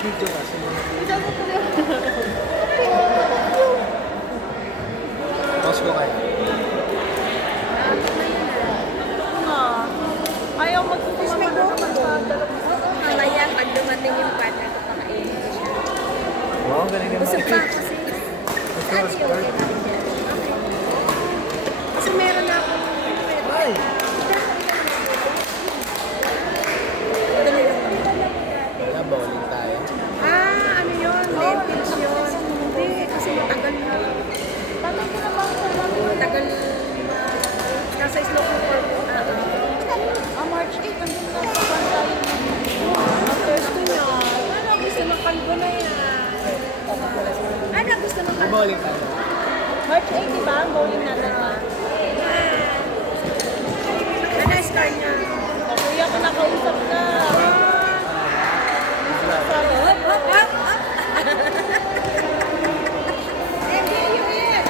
Nag-video kasi. Pause ko kayo. Ayaw magsusumama na naman sa Mamaya, pag dumating yung partner ko, pakainin ko siya. Wow, galing naman. Busog pa kasi. Ano yung okay natin dyan? Okay. Kasi meron na akong Ay! Wala, bowling tayo. ano yun? Lentils yun. Hindi, kasi matagal na. Matagal nasa slow cooker po. March 8, nandun na sa tayo. Ang first ko niya. Ano gusto ng kalbo na yan? Ano gusto ng kalbo? Bowling tayo. March 8, diba? Ang bowling natin pa. Ano yung scar niya? Kuya ko nakausap na. Sabi, Hop, hop, hop, hop! Hindi yun! kuya.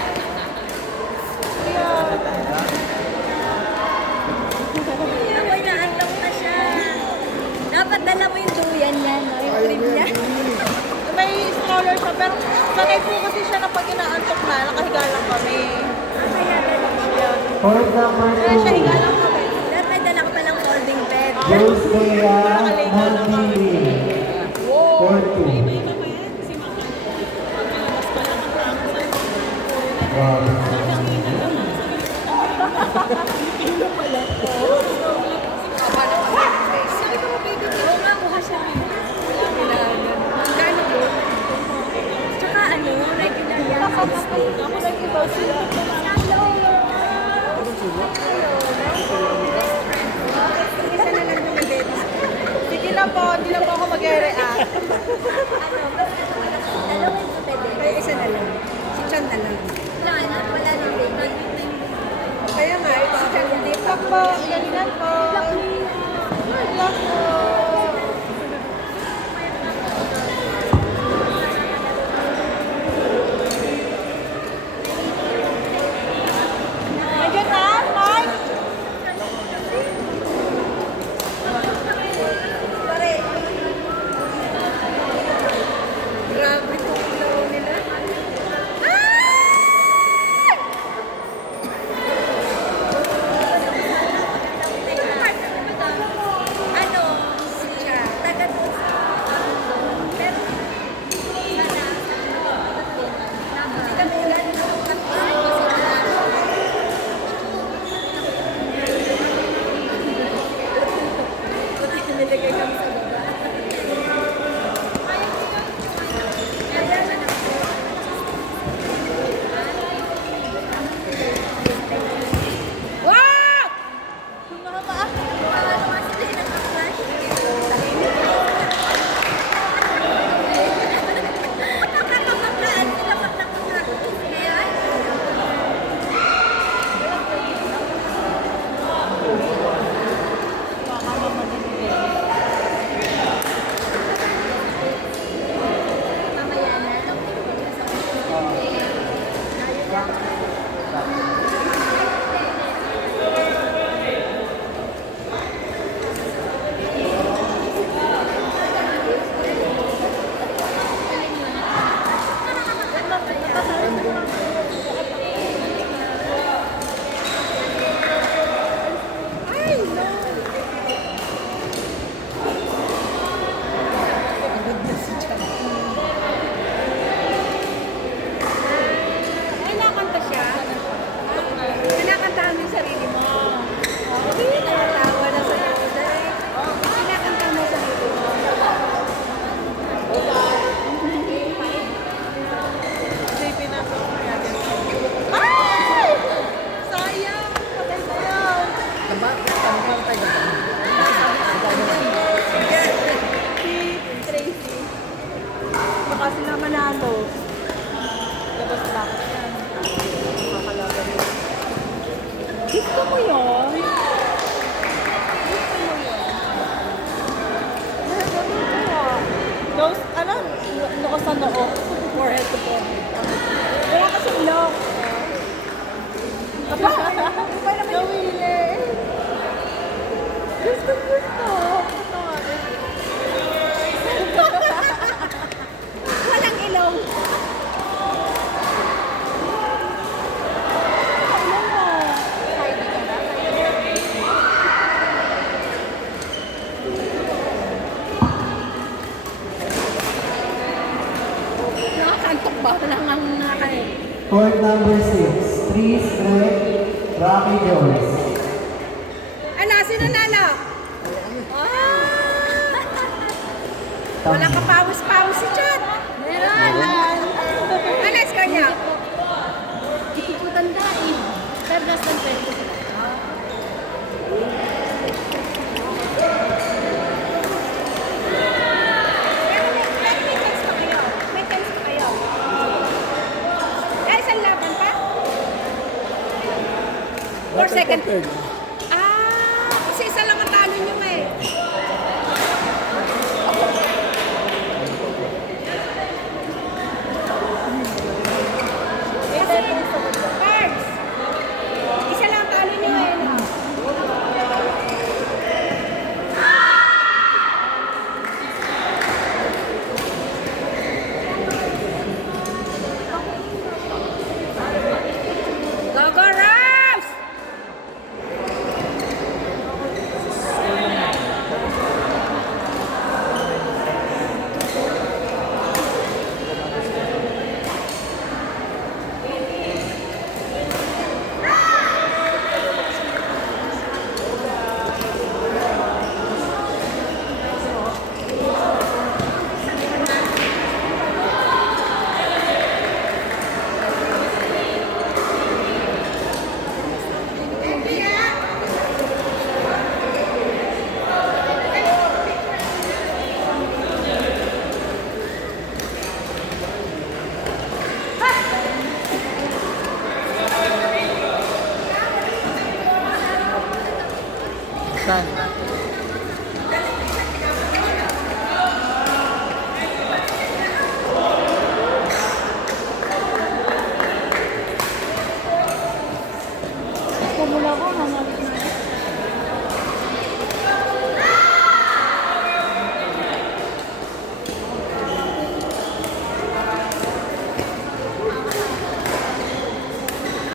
Ako, inaantok na siya. Dapat dala mo yung duyan niya, no? Yung cream niya. May stroller siya, pero sanay po kasi siya na pag inaantok na, nakahiga lang kami. Kaya dala ko siya. Kaya siya higa lang kami. Dapat may dala ko palang folding bed. Nakaliga lang kami. Sabi ko, baby, oo nga, kuha siya. Magkano po? Tsaka ano, regular yan. Ako nag-iba sila. Isa na lang yung baby. Sige na po, hindi na po ako mag-react. Dalawa yung pwede. Kaya isa na lang. Si Chan na lang. Wala nang baby. Kaya nga, ito si Chan hindi pa. Pak po, galingan po. Good luck po. Nandiyan na, Mark? Grabe itong ilaw nila. Baka lang ang nakain. Court number 6, Tris Greg, Rocky Jones. Ano, sino nalo? Ah! Walang kapawis-pawis si Chot. Meron. Ano score niya? Hindi ko tanda eh. Pero nasa pwede sila. Pero may chance pa kayo. May chance pa kayo. Isang laban pa? 4 second. Ah, kasi isa lang ang talo nyo eh. Cards! Isa lang ang talo nyo eh. No? Go, go, Rams! Saan?